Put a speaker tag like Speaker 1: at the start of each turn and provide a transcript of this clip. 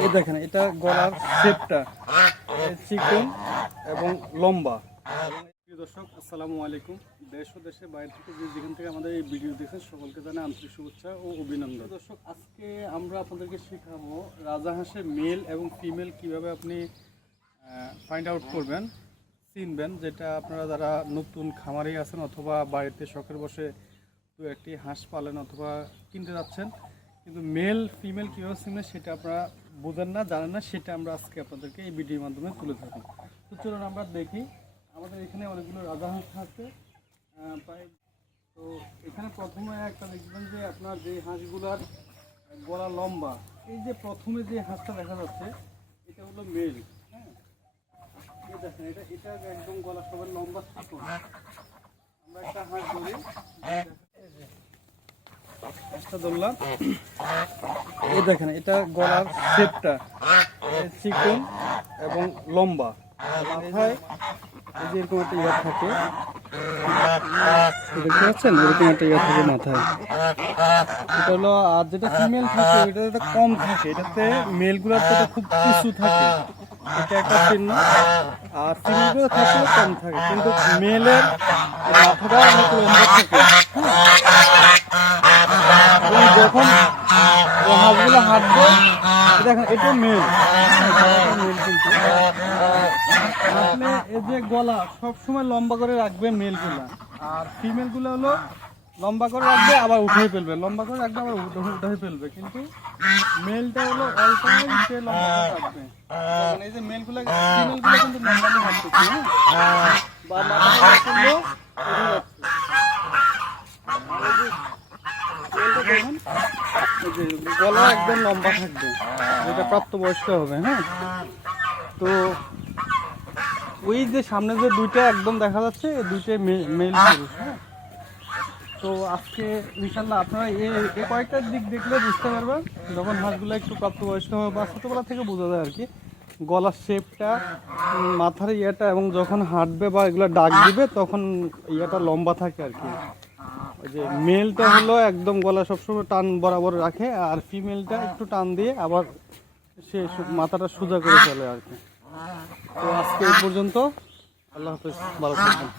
Speaker 1: এই দেখেন, এটা গলার শেপটা চিকন এবং লম্বা। দর্শক, আসসালামু আলাইকুম। দেশ ও দেশের বাইরে থেকে যে যেখান থেকে আমাদের এই ভিডিও দেখেন সকলকে জানাই আন্তরিক শুভেচ্ছা ও অভিনন্দন। দর্শক, আজকে আমরা আপনাদেরকে শেখাবো রাজাহাঁসের মেল এবং ফিমেল কীভাবে আপনি ফাইন্ড আউট করবেন, চিনবেন, যেটা আপনারা যারা নতুন খামারি আছেন অথবা বাড়িতে শখের বসে দু একটি হাঁস পালেন অথবা কিনতে যাচ্ছেন কিন্তু মেল ফিমেল কীভাবে চিনবেন সেটা আপনারা বোঝেন না জানেন না সেটা আমরা আজকে আপনাদেরকে এই ভিডিওর মাধ্যমে তুলে ধরবো। তো চলুন আমরা দেখি আমাদের এখানে অনেকগুলো রাজাহাঁস আছে আহ, প্রায় তো এখানে প্রথমে একটা দেখবেন যে আপনার যে হাঁসগুলার গলা লম্বা এই যে প্রথমে যে হাঁসটা দেখা যাচ্ছে এটা হলো মেল হ্যাঁ? দেখেন এটা এটা একদম গলা সবার লম্বা চিকন আমরা একটা হাঁস ধরি একটা ধরলাম এই দেখেন এটা গলার শেপটা। চিকন এবং লম্বা। মাথায় এই যে এরকম একটা ইয়া থাকে। দেখতে পাচ্ছেন? এরকম একটা ইয়া থাকে মাথায়। এটা হলো আর যেটা ফিমেল থাকে এটা কম থাকে এটাতে মেলগুলোর তো খুব কিছু থাকে। এটা একটা চিহ্ন। আর ফিমেলগুলো কম থাকে। কিন্তু মেলের মাথাটা অনেক লম্বা থাকে এবং যখন হাঁসগুলো হাঁটবে দেখেন এটা মেল মেল কিন্তু আসলে এই যে গলা সবসময় লম্বা করে রাখবে মেলগুলা আর ফিমেলগুলো হলো লম্বা করে রাখবে আবার উঠে ফেলবে। লম্বা করে রাখবে আবার উঠে ফেলবে। কিন্তু মেলটা হলো অল টাইম সে লম্বা করে রাখবে। দেখেন এই যে মেলগুলো ফিমেলগুলো কিন্তু নর্মালি হাঁটতেছে হ্যাঁ। বা মাথা করলেও উঠে যাচ্ছে আর এই যে মেলটা দেখুন এই যে গলা একদম লম্বা থাকবে, যেটা প্রাপ্তবয়স্ক হবে হ্যাঁ? তো ওই যে সামনে যে দুইটা একদম দেখা যাচ্ছে, এই দুইটাই মেল হ্যাঁ? তো আজকে ইনশাল্লাহ আপনারা এই এই কয়েকটা দিক দেখলে বুঝতে পারবেন, যখন হাঁসগুলো একটু প্রাপ্তবয়স্ক হবে, বা ছোটোবেলা থেকে বোঝা যায় আর কি, গলার শেপটা মাথার ইয়েটা এবং যখন হাঁটবে বা এগুলো ডাক দিবে, তখন ইয়েটা লম্বা থাকে আর কি। যে মেলটা হলো একদম গলা সবসময় টান বরাবর রাখে, আর ফিমেলটা একটু টান দিয়ে আবার সে মাথাটা সোজা করে চলে আর কি। তো আজকে এই পর্যন্ত আল্লাহ হাফেজ, ভালো থাকবেন।